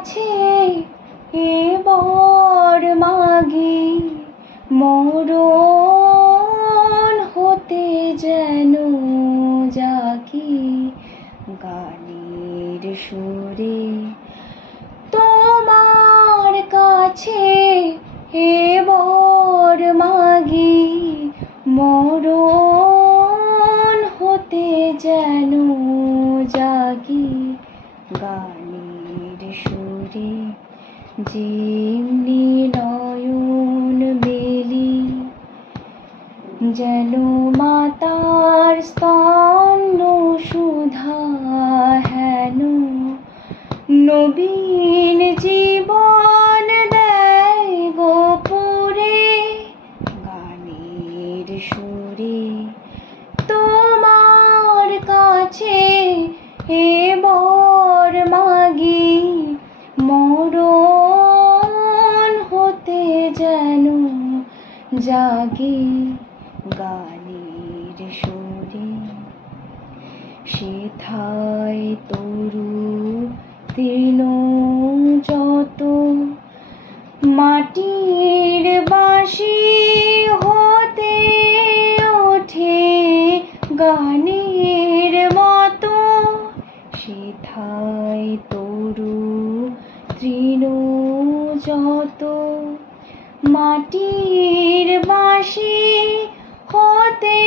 কাছে এবার মাগি মরণ হতে যেন জাগি গানের সুরে তোমার কাছে এবার মাগি মরণ হতে যেন জাগি গানের সুরে যেমনি নয়ন মেলি যেন মাতার স্তন্য সুধা হেন নবীন জীবন দেয় গোপুরে গানের সুরে তোমার কাছে এবার মাগি মরণ হতে যেন জাগি গানের সুরে সেথায় তরু তৃণ যত মাটির বাঁশি হতে ওঠে গানের মতো সেথায় তরু তৃণ যত মাটির বাঁশি হতে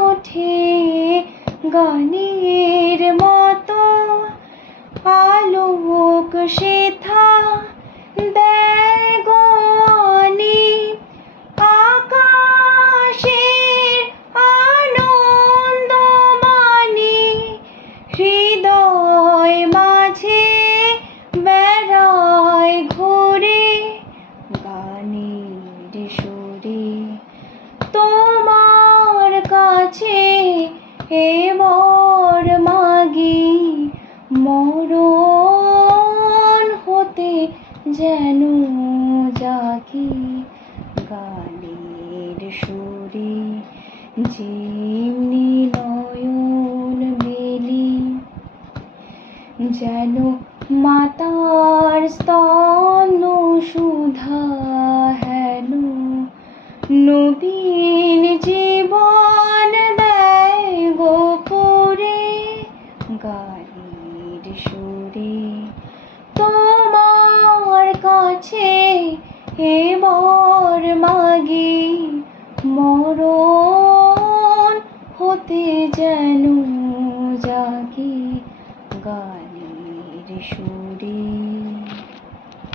ওঠে গানের মতো আলোক সেথা দেয় গো আনি আকাশের আনন্দ মানি হৃদয় মাঝে বেড়ায় ঘুরে গানের সুরে তোমার কাছে এবার মাগি মরণ হতে যেন জাগি গানের সুরে যেমনি নয়ন মেলি যেন মাতার স্তন্য সুধা হেন নবীন জীবন দেয় গোপুরে গানের সুরে তোমার কাছে এবার মাগি মরণ হতে যেন জাগি গানের সুরে।